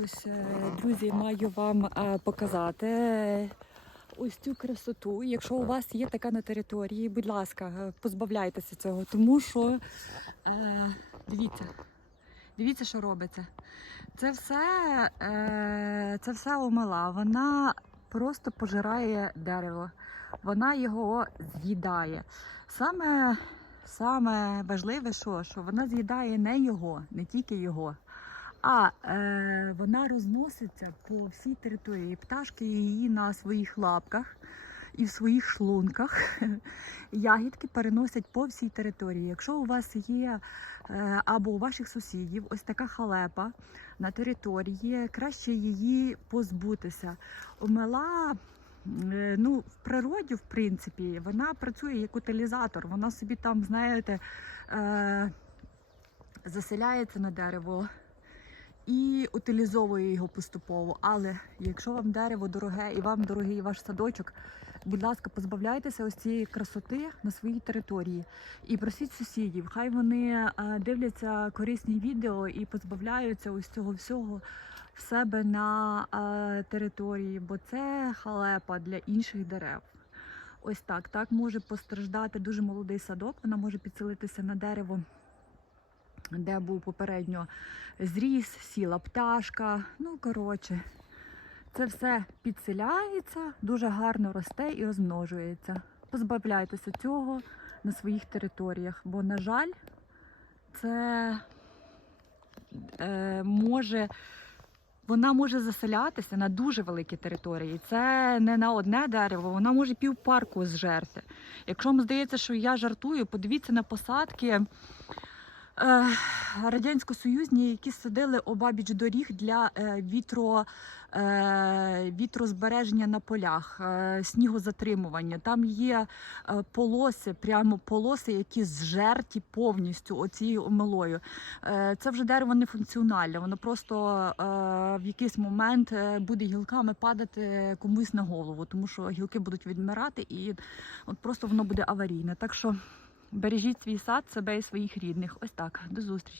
Ось, е, друзі, маю вам е, показати ось цю красоту. Якщо у вас є така на території, будь ласка, позбавляйтеся цього, тому що е, дивіться, дивіться, що робиться. Це все, це все омела. Вона просто пожирає дерево, вона його з'їдає. Саме, саме важливе, що, що вона з'їдає не його, не тільки його. А е, вона розноситься по всій території. Пташки її на своїх лапках і в своїх шлунках. Ягідки переносять по всій території. Якщо у вас є е, або у ваших сусідів ось така халепа на території, краще її позбутися. Омела. е, Ну, в природі, в принципі, вона працює як утилізатор. Вона собі там, знаєте, е, заселяється на дерево, і утилізовує його поступово. Але якщо вам дерево дороге і вам дорогий ваш садочок, будь ласка, позбавляйтеся ось цієї красоти на своїй території і просіть сусідів. Хай вони е, дивляться корисні відео і позбавляються ось цього всього в себе на е, території, бо це халепа для інших дерев. Ось так. Так може постраждати дуже молодий садок. Вона може підселитися на дерево де був попередньо зріс, сіла пташка. Ну, коротше, це все підселяється, дуже гарно росте і розмножується. Позбавляйтеся цього на своїх територіях, бо, на жаль, це е, може. Вона може заселятися на дуже великі території. Це не на одне дерево, вона може півпарку зжерти. Якщо вам здається, що я жартую, подивіться на посадки радянсько-союзні, які садили обабіч доріг для е, вітро, е, вітрозбереження на полях, е, снігозатримування. Там є е, полоси, прямо полоси, які зжерті повністю оцією омелою. Е, це вже дерево не функціональне, воно просто е, в якийсь момент е, буде гілками падати комусь на голову, тому що гілки будуть відмирати і от просто воно буде аварійне. Так що Бережіть свій сад, себе і своїх рідних. Ось так. До зустрічі.